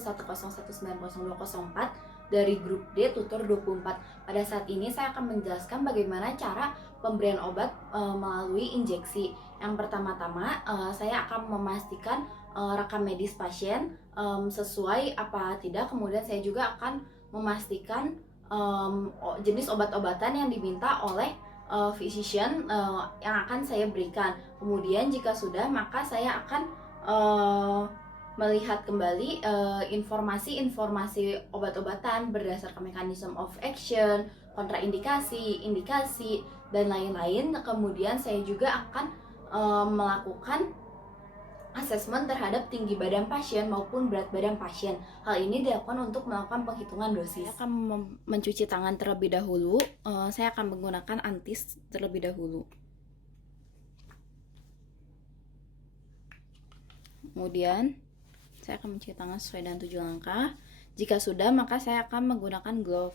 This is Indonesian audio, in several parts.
101190204 dari grup D tutor 24. Pada saat ini saya akan menjelaskan bagaimana cara pemberian obat melalui injeksi. Yang pertama-tama saya akan memastikan rekam medis pasien sesuai apa tidak. Kemudian saya juga akan memastikan jenis obat-obatan yang diminta oleh physician yang akan saya berikan. Kemudian jika sudah, maka saya akan melihat kembali informasi-informasi obat-obatan berdasarkan mekanisme of action, kontraindikasi, indikasi, dan lain-lain. Kemudian saya juga akan melakukan asesmen terhadap tinggi badan pasien maupun berat badan pasien. Hal ini dilakukan untuk melakukan penghitungan dosis. Saya akan mencuci tangan terlebih dahulu. Saya akan menggunakan antis terlebih dahulu. Kemudian saya akan mencuci tangan sesuai dengan 7 langkah. Jika sudah, maka saya akan menggunakan glove.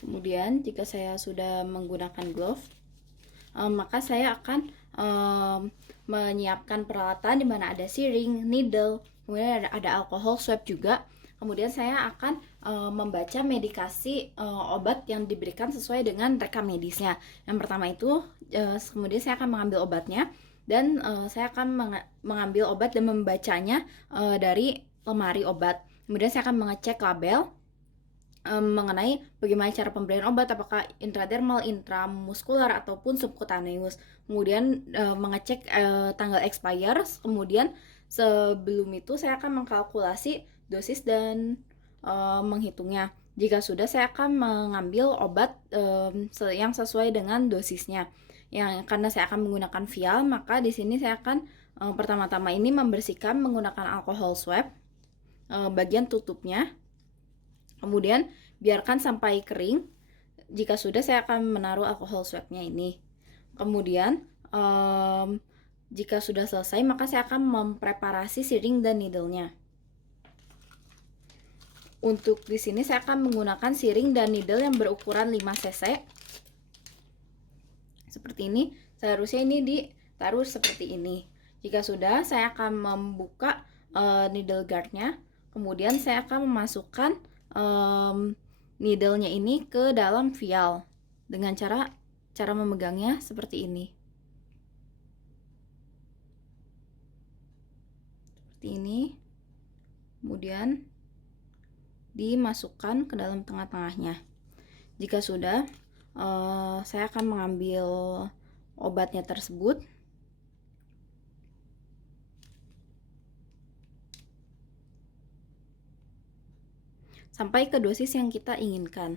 Kemudian jika saya sudah menggunakan glove, maka saya akan menyiapkan peralatan di mana ada syring, needle, kemudian ada alcohol swab juga. Kemudian saya akan membaca medikasi obat yang diberikan sesuai dengan rekam medisnya. Yang pertama itu, kemudian saya akan mengambil obatnya dan saya akan mengambil obat dan membacanya dari lemari obat. Kemudian saya akan mengecek label mengenai bagaimana cara pemberian obat, apakah intradermal, intramuskular, ataupun subkutaneus. Kemudian mengecek tanggal expire. Kemudian sebelum itu saya akan mengkalkulasi dosis dan menghitungnya. Jika sudah, saya akan mengambil obat yang sesuai dengan dosisnya. Karena saya akan menggunakan vial, maka di sini saya akan pertama-tama ini membersihkan menggunakan alcohol swab bagian tutupnya. Kemudian biarkan sampai kering. Jika sudah, saya akan menaruh alcohol swabnya ini. Kemudian jika sudah selesai, maka saya akan mempreparasi syring dan needle-nya. Untuk di sini saya akan menggunakan syring dan needle yang berukuran 5 cc. Seperti ini. Seharusnya ini ditaruh seperti ini. Jika sudah, saya akan membuka needle guard-nya. Kemudian saya akan memasukkan needle-nya ini ke dalam vial dengan cara memegangnya seperti ini. Seperti ini. Kemudian dimasukkan ke dalam tengah-tengahnya. Jika sudah, saya akan mengambil obatnya tersebut. Sampai ke dosis yang kita inginkan.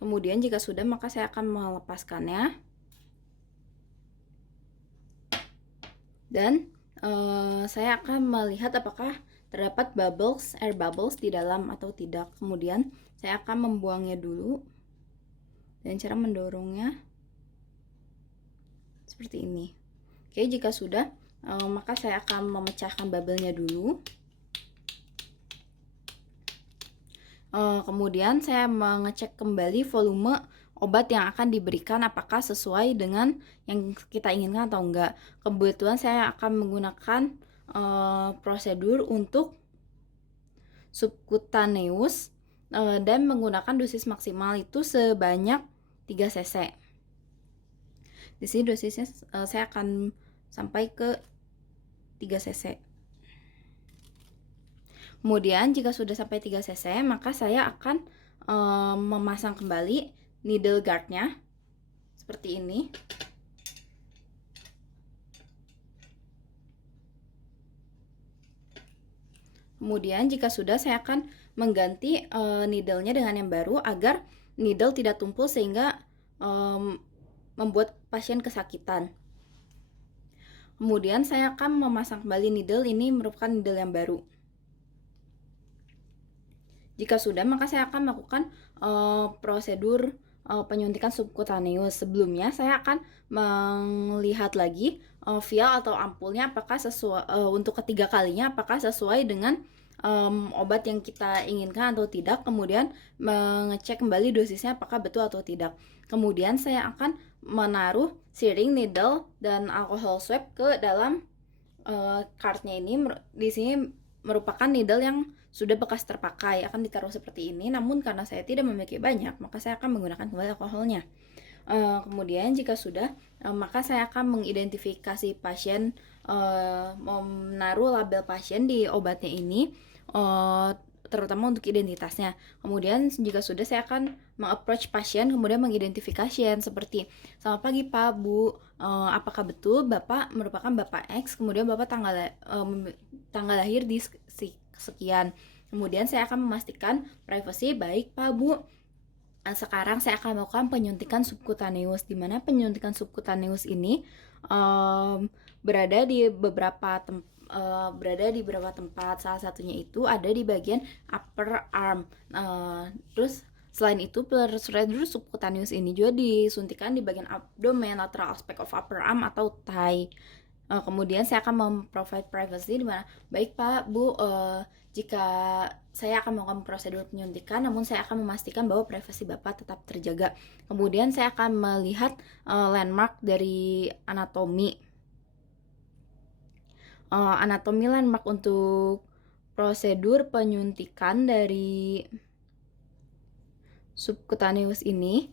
Kemudian jika sudah, maka saya akan melepaskannya. Dan saya akan melihat apakah terdapat air bubbles di dalam atau tidak. Kemudian saya akan membuangnya dulu. Dan cara mendorongnya seperti ini. Oke, jika sudah, maka saya akan memecahkan bubble-nya dulu. Kemudian saya mengecek kembali volume obat yang akan diberikan apakah sesuai dengan yang kita inginkan atau enggak. Kebetulan saya akan menggunakan prosedur untuk subkutaneus dan menggunakan dosis maksimal itu sebanyak 3 cc. Di sini dosisnya saya akan sampai ke 3 cc. Kemudian jika sudah sampai 3 cc, maka saya akan memasang kembali needle guard-nya seperti ini. Kemudian jika sudah, saya akan mengganti needle-nya dengan yang baru agar needle tidak tumpul sehingga membuat pasien kesakitan. Kemudian saya akan memasang kembali needle, ini merupakan needle yang baru. Jika sudah, maka saya akan melakukan prosedur penyuntikan subkutaneus. Sebelumnya saya akan melihat lagi vial atau ampulnya apakah sesuai untuk ketiga kalinya apakah sesuai dengan obat yang kita inginkan atau tidak, kemudian mengecek kembali dosisnya apakah betul atau tidak. Kemudian saya akan menaruh syringe, needle, dan alcohol swab ke dalam cardnya ini. Di sini merupakan needle yang sudah bekas terpakai, akan ditaruh seperti ini. Namun karena saya tidak memiliki banyak, maka saya akan menggunakan kembali alkoholnya. Kemudian jika sudah, maka saya akan mengidentifikasi pasien, menaruh label pasien di obatnya ini, terutama untuk identitasnya. Kemudian jika sudah, saya akan meng-approach pasien, kemudian mengidentifikasi pasien seperti, selamat pagi Pak, Bu, apakah betul Bapak merupakan Bapak X, kemudian Bapak tanggal lahir di sekian. Kemudian saya akan memastikan privasi, baik Pak, Bu. Sekarang saya akan melakukan penyuntikan subkutaneus, di mana penyuntikan subkutaneus ini berada di beberapa tempat. Salah satunya itu ada di bagian upper arm. Terus selain itu, prosedur subkutaneus ini juga disuntikan di bagian abdomen, lateral aspect of upper arm atau thigh. Kemudian saya akan memprovide privacy, di mana, baik Pak, Bu, jika saya akan melakukan prosedur penyuntikan, namun saya akan memastikan bahwa privasi Bapak tetap terjaga. Kemudian saya akan melihat landmark dari anatomi. Anatomi landmark untuk prosedur penyuntikan dari subkutaneus ini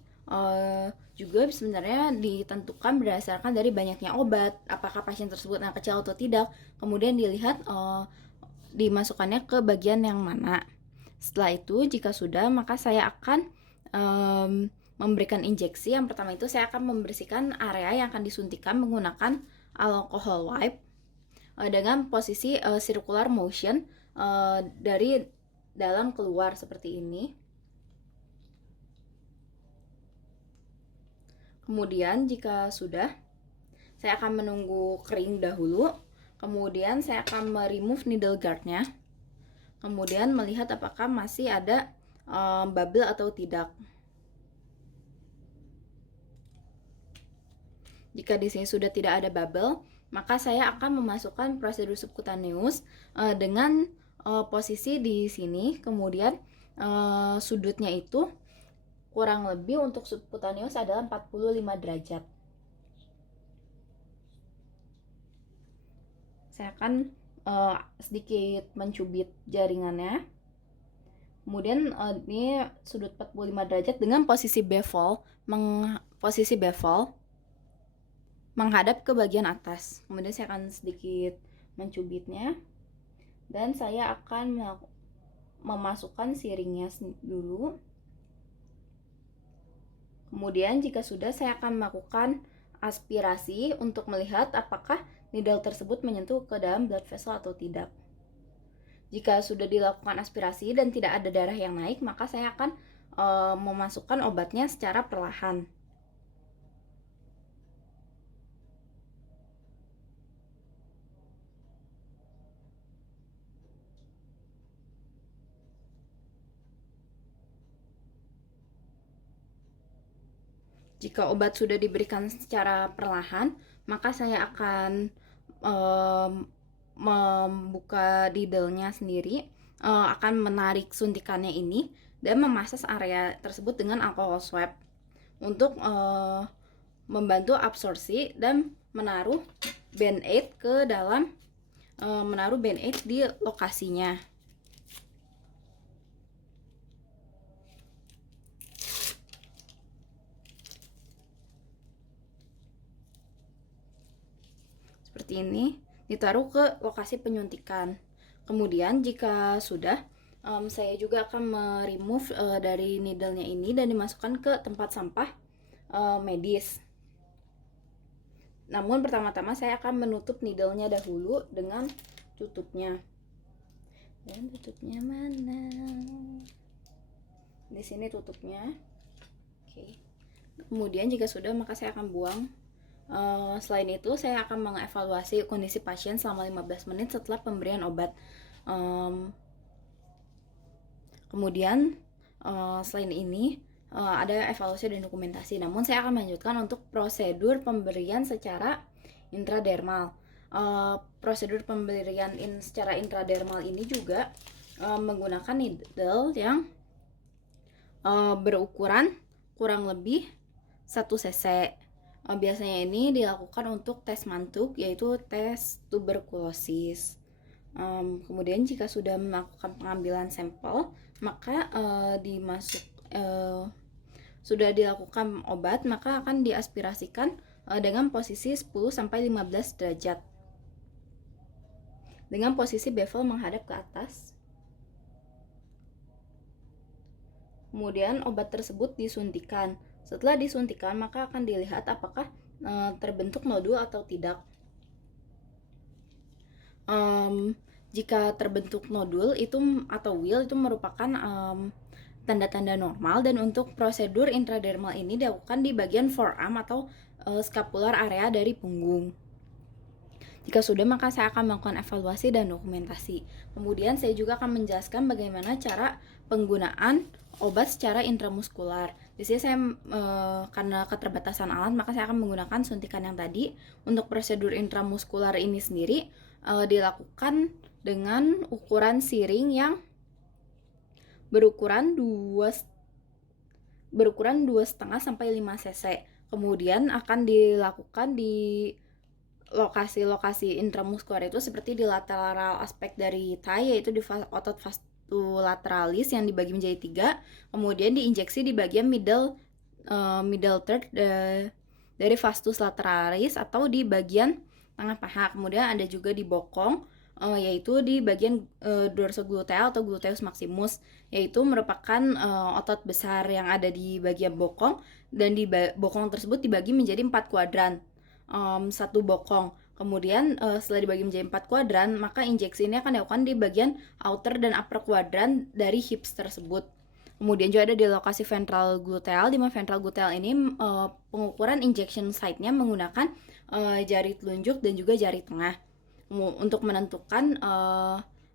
juga sebenarnya ditentukan berdasarkan dari banyaknya obat, apakah pasien tersebut anak kecil atau tidak, kemudian dilihat dimasukkannya ke bagian yang mana. Setelah itu, jika sudah, maka saya akan memberikan injeksi. Yang pertama itu saya akan membersihkan area yang akan disuntikan menggunakan alcohol wipe dengan posisi circular motion dari dalam keluar seperti ini. Kemudian jika sudah, saya akan menunggu kering dahulu. Kemudian saya akan remove needle guard-nya. Kemudian melihat apakah masih ada bubble atau tidak. Jika di sini sudah tidak ada bubble, maka saya akan memasukkan prosedur subkutaneus dengan posisi di sini. Kemudian sudutnya itu kurang lebih untuk subkutaneus adalah 45 derajat. Saya akan sedikit mencubit jaringannya. Kemudian ini sudut 45 derajat dengan posisi bevel, menghadap ke bagian atas. Kemudian saya akan sedikit mencubitnya, dan saya akan memasukkan siringnya dulu. Kemudian jika sudah, saya akan melakukan aspirasi untuk melihat apakah needle tersebut menyentuh ke dalam blood vessel atau tidak. Jika sudah dilakukan aspirasi dan tidak ada darah yang naik, maka saya akan memasukkan obatnya secara perlahan. Jika obat sudah diberikan secara perlahan, maka saya akan membuka needle-nya sendiri, akan menarik suntikannya ini dan memasas area tersebut dengan alcohol swab untuk membantu absorpsi dan menaruh band-aid ke dalam, menaruh band-aid di lokasinya. Seperti ini, ditaruh ke lokasi penyuntikan. Kemudian jika sudah, saya juga akan remove dari needle-nya ini dan dimasukkan ke tempat sampah medis. Namun pertama-tama saya akan menutup needle-nya dahulu dengan tutupnya. Dan tutupnya mana? Di sini tutupnya. Oke. Kemudian jika sudah, maka saya akan buang. Selain itu, saya akan mengevaluasi kondisi pasien selama 15 menit setelah pemberian obat. Kemudian selain ini, ada evaluasi dan dokumentasi. Namun saya akan melanjutkan untuk prosedur pemberian secara intradermal. Prosedur pemberian secara intradermal ini juga menggunakan needle yang berukuran kurang lebih 1 cc. Biasanya ini dilakukan untuk tes mantuk, yaitu tes tuberkulosis. Kemudian jika sudah melakukan pengambilan sampel, maka sudah dilakukan obat, maka akan diaspirasikan dengan posisi 10-15 derajat dengan posisi bevel menghadap ke atas. Kemudian obat tersebut disuntikan. Setelah disuntikan, maka akan dilihat apakah terbentuk nodul atau tidak. Jika terbentuk nodul itu atau wheal itu merupakan tanda-tanda normal, dan untuk prosedur intradermal ini dilakukan di bagian forearm atau scapular area dari punggung. Jika sudah, maka saya akan melakukan evaluasi dan dokumentasi. Kemudian saya juga akan menjelaskan bagaimana cara penggunaan obat secara intramuskular. Di sini saya karena keterbatasan alat, maka saya akan menggunakan suntikan yang tadi. Untuk prosedur intramuskular ini sendiri dilakukan dengan ukuran siring yang berukuran 2,5 sampai 5 cc. Kemudian akan dilakukan di lokasi-lokasi intramuskular itu seperti di lateral aspek dari thigh, yaitu di otot vastulateralis yang dibagi menjadi 3. Kemudian diinjeksi di bagian middle third dari vastus lateralis atau di bagian tengah paha. Kemudian ada juga di bokong, yaitu di bagian dorsogluteal atau gluteus maximus, yaitu merupakan otot besar yang ada di bagian bokong, dan di bokong tersebut dibagi menjadi 4 kuadran. Satu bokong. Kemudian setelah dibagi menjadi 4 kuadran, maka injeksi ini akan dilakukan di bagian outer dan upper kuadran dari hips tersebut. Kemudian juga ada di lokasi ventral gluteal. Di mana ventral gluteal ini pengukuran injection site-nya menggunakan jari telunjuk dan juga jari tengah untuk menentukan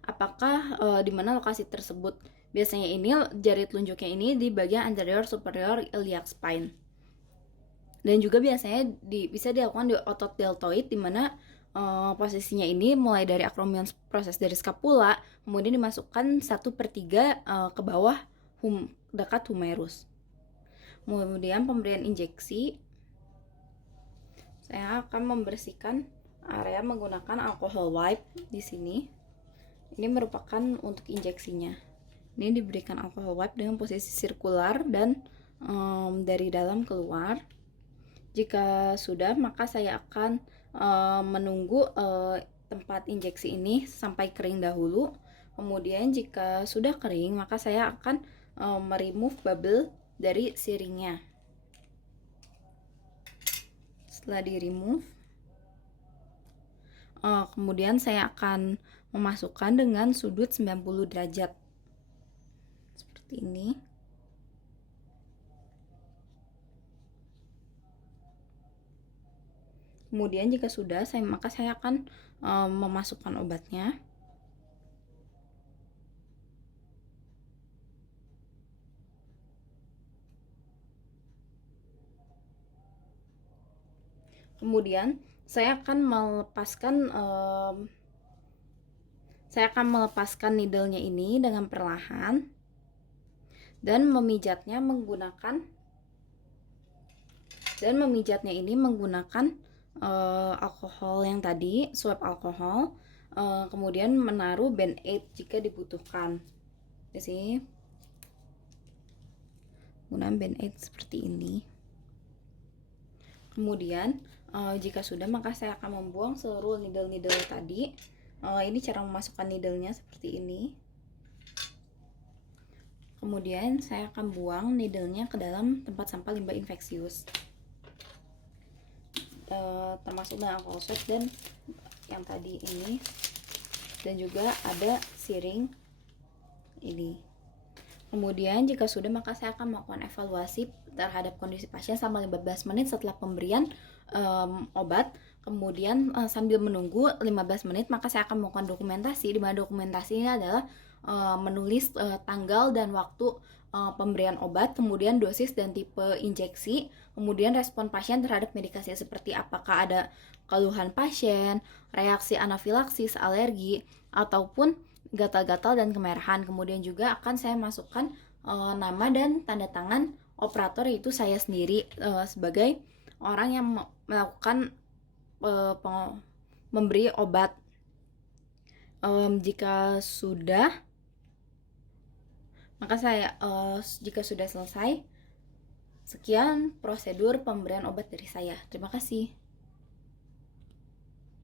apakah di mana lokasi tersebut. Biasanya ini jari telunjuknya ini di bagian anterior superior iliac spine. Dan juga biasanya bisa dilakukan di otot deltoid, di mana posisinya ini mulai dari acromion proses dari scapula, kemudian dimasukkan 1/3 ke bawah dekat humerus. Kemudian pemberian injeksi, saya akan membersihkan area menggunakan alcohol wipe di sini. Ini merupakan untuk injeksinya. Ini diberikan alcohol wipe dengan posisi sirkular dan dari dalam keluar. Jika sudah, maka saya akan menunggu tempat injeksi ini sampai kering dahulu. Kemudian jika sudah kering, maka saya akan meremove bubble dari siringnya. Setelah di-remove, kemudian saya akan memasukkan dengan sudut 90 derajat. Seperti ini. Kemudian jika sudah, maka saya akan memasukkan obatnya. Kemudian saya akan melepaskan needle-nya ini dengan perlahan dan memijatnya menggunakan alkohol yang tadi, swab alkohol. Kemudian menaruh band-aid jika dibutuhkan. Di sini menggunakan band-aid seperti ini. Kemudian jika sudah, maka saya akan membuang seluruh needle tadi. Ini cara memasukkan needle-nya seperti ini. Kemudian saya akan buang needle-nya ke dalam tempat sampah limbah infeksius, termasuk dengan alcohol swab dan yang tadi ini, dan juga ada siring ini. Kemudian jika sudah, maka saya akan melakukan evaluasi terhadap kondisi pasien selama 15 menit setelah pemberian obat. Kemudian sambil menunggu 15 menit, maka saya akan melakukan dokumentasi, di mana dokumentasi ini adalah menulis tanggal dan waktu pemberian obat, kemudian dosis dan tipe injeksi, kemudian respon pasien terhadap medikasi seperti apakah ada keluhan pasien, reaksi anafilaksis, alergi, ataupun gatal-gatal dan kemerahan. Kemudian juga akan saya masukkan nama dan tanda tangan operator, yaitu saya sendiri sebagai orang yang melakukan memberi obat. Jika sudah, maka jika sudah selesai, sekian prosedur pemberian obat dari saya. Terima kasih.